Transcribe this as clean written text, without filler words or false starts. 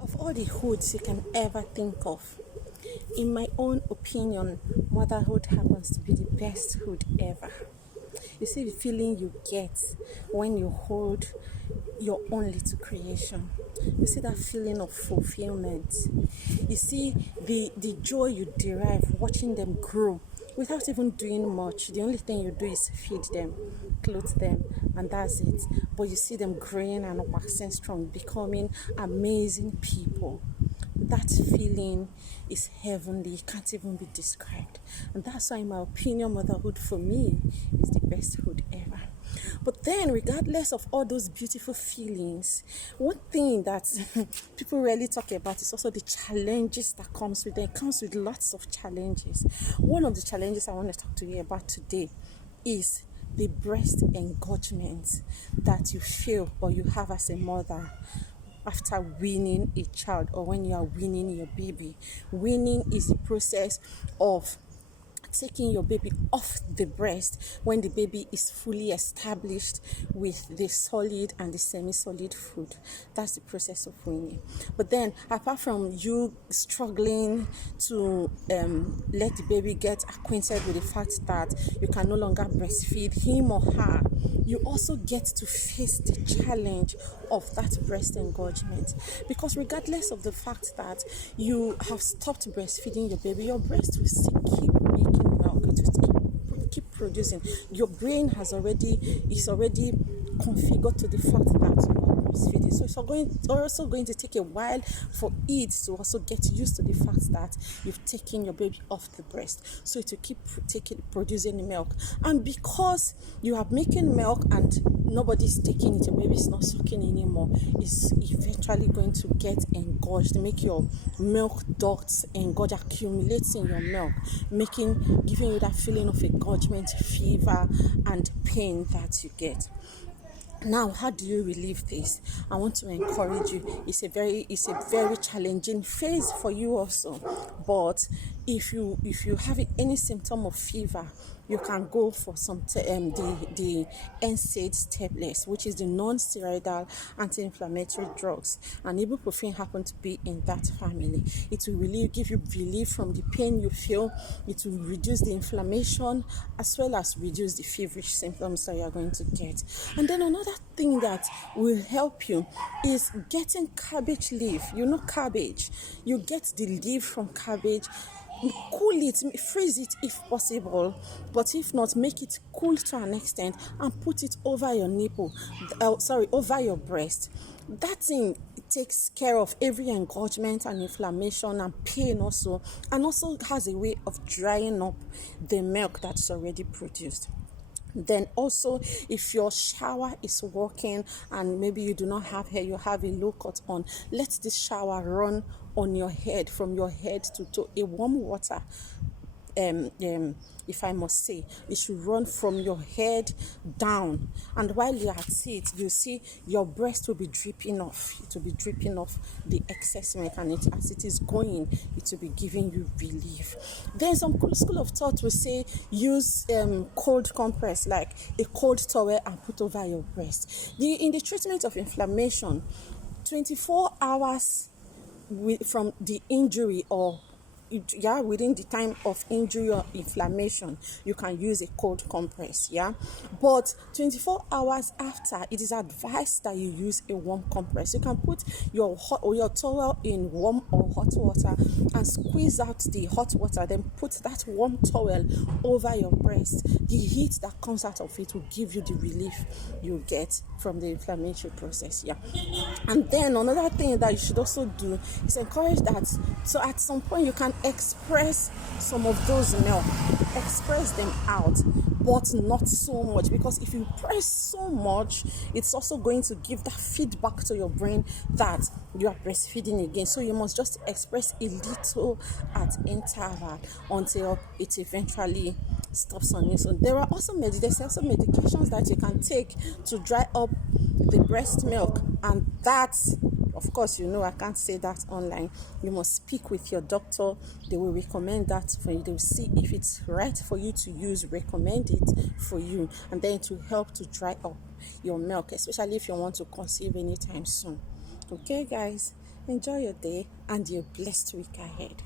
Of all the hoods you can ever think of, in my own opinion, motherhood happens to be the best hood ever. You see the feeling you get when you hold your own little creation. You see that feeling of fulfillment. You see the joy you derive watching them grow without even doing much. The only thing you do is feed them, clothe them, and that's it. But you see them growing and waxing strong, becoming amazing people. That feeling is heavenly, it can't even be described. And that's why, in my opinion, motherhood for me is the best hood ever. But then, regardless of all those beautiful feelings, one thing that people rarely talk about is also the challenges that comes with it. It comes with lots of challenges. One of the challenges I want to talk to you about today is the breast engorgement that you feel or you have as a mother after weaning a child, or when you are weaning your baby. Weaning is the process of taking your baby off the breast when the baby is fully established with the solid and the semi-solid food. That's the process of weaning. But then, apart from you struggling to let the baby get acquainted with the fact that you can no longer breastfeed him or her, you also get to face the challenge of that breast engorgement. Because regardless of the fact that you have stopped breastfeeding your baby, your breast will still keep making milk. It will keep producing. Your brain is already configured to the fact that you are breastfeeding. So it's also going to take a while for it to also get used to the fact that you've taken your baby off the breast. So it will keep producing milk. And because you are making milk and nobody's taking it, your baby is not sucking anymore, it's eventually going to get engorged, make your milk ducts engorge, accumulates in your milk, giving you that feeling of engorgement, fever, and pain that you get. Now, how do you relieve this? I want to encourage you. It's a very challenging phase for you also. But if you have any symptom of fever, you can go for the NSAIDs tablets, which is the non-steroidal anti-inflammatory drugs, and ibuprofen happen to be in that family. It will give you relief from the pain you feel. It will reduce the inflammation as well as reduce the feverish symptoms that you are going to get. And then another thing that will help you is getting cabbage leaf. Cabbage. You get the leaf from cabbage. Cool it, freeze it if possible, but if not, make it cool to an extent and put it over your over your breast. That thing takes care of every engorgement and inflammation and pain also, and also has a way of drying up the milk that's already produced. Then also, if your shower is working and maybe you do not have hair, you have a low cut on, let this shower run on your head, from your head to toe. A warm water, if I must say, it should run from your head down, and while you're at it, you see your breast will be dripping off. It will be dripping off the excess milk, and as it is going, it will be giving you relief. Then some school of thought will say use cold compress, like a cold towel, and put over your breast. In the treatment of inflammation, 24 hours from the injury, or within the time of injury or inflammation, you can use a cold compress, but 24 hours after, it is advised that you use a warm compress. You can put your towel in warm or hot water and squeeze out the hot water, then put that warm towel over your breast. The heat that comes out of it will give you the relief you get from the inflammatory process. And then another thing that you should also do is encourage that, so at some point you can express some of those milk, express them out, but not so much, because if you press so much, it's also going to give that feedback to your brain that you are breastfeeding again. So you must just express a little at interval until it eventually stops on its own. There's also medications that you can take to dry up the breast milk, and that's, of course, I can't say that online. You must speak with your doctor. They will recommend that for you. They will see if it's right for you to use, recommend it for you, and then to help to dry up your milk, especially if you want to conceive anytime soon. Okay, guys, Enjoy your day and your blessed week ahead.